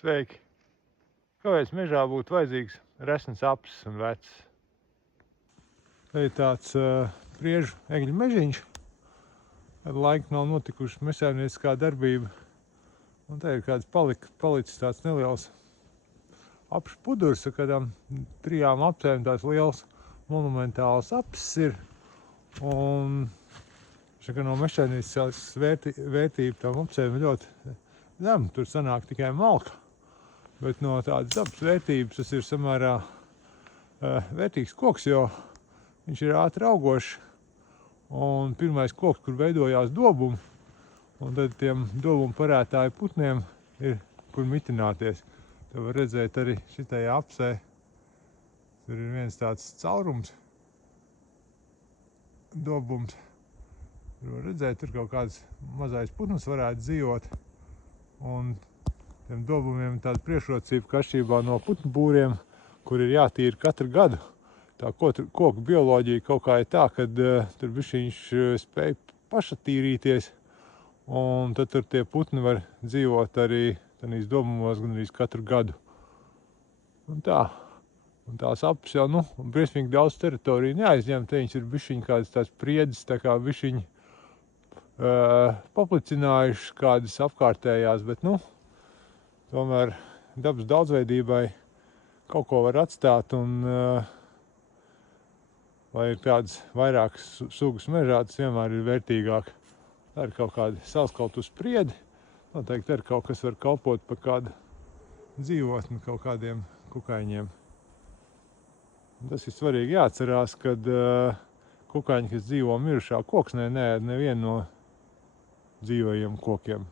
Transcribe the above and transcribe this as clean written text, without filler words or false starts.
Sveiki! Kāpēc mežā būtu vajadzīgs resns apsis un vecs? Te ir tāds priežu egļu mežiņš. Kādu laiku nav notikuši mežsaimnieciskā darbība. Un te ir kāds palicis tāds neliels apšu pudurs ar kādām 3 apsēm, tāds liels monumentāls apsis ir. Un no mežsaimnieciskās vērtība tām apsēm ir ļoti zema. Tur sanāk tikai malka. Bet no tādas dabas vērtības tas ir samērā vērtīgs koks, jo viņš ir ātri augošs. Un pirmais koks, kur veidojās dobumi, un tad tiem dobumu parētāju putniem ir kur mitināties. Te var redzēt arī šitajā apsē. Tur ir viens tāds caurums, dobums. Tur var redzēt, tur kaut kāds mazais putns varētu dzīvot. Un tiem dobumiem ir tāda priekšrocība, ka atšķirībā no putnu būriem, kur ir jātīra katru gadu. Tā koku bioloģija kaut kā ir tā, ka tur bišķiņš spēj pašatīrīties, un tad tur tie putni var dzīvot arī tādīs dobumos gan arī katru gadu. Un tā. Un tās apis jau, briesmīgi daudz teritoriju neaizņem, te viņš ir bišķiņ kāds tāds priedzis, tā kā bišķiņ paplicinājuši kādas apkārtējās, bet, tomēr dabas daudzveidībai kaut ko var atstāt, un lai ir tādas vairākas sugas mežā, tas vienmēr ir vērtīgāk. Tā ir kaut kāda salskaltu spriedi, noteikti arī kaut kas var kalpot par kādu dzīvotni, kaut kādiem kukaiņiem. Tas ir svarīgi jāatcerās, kad kukaiņi, kas dzīvo mirušā koksnē, neēd nevienu no dzīvajiem kokiem.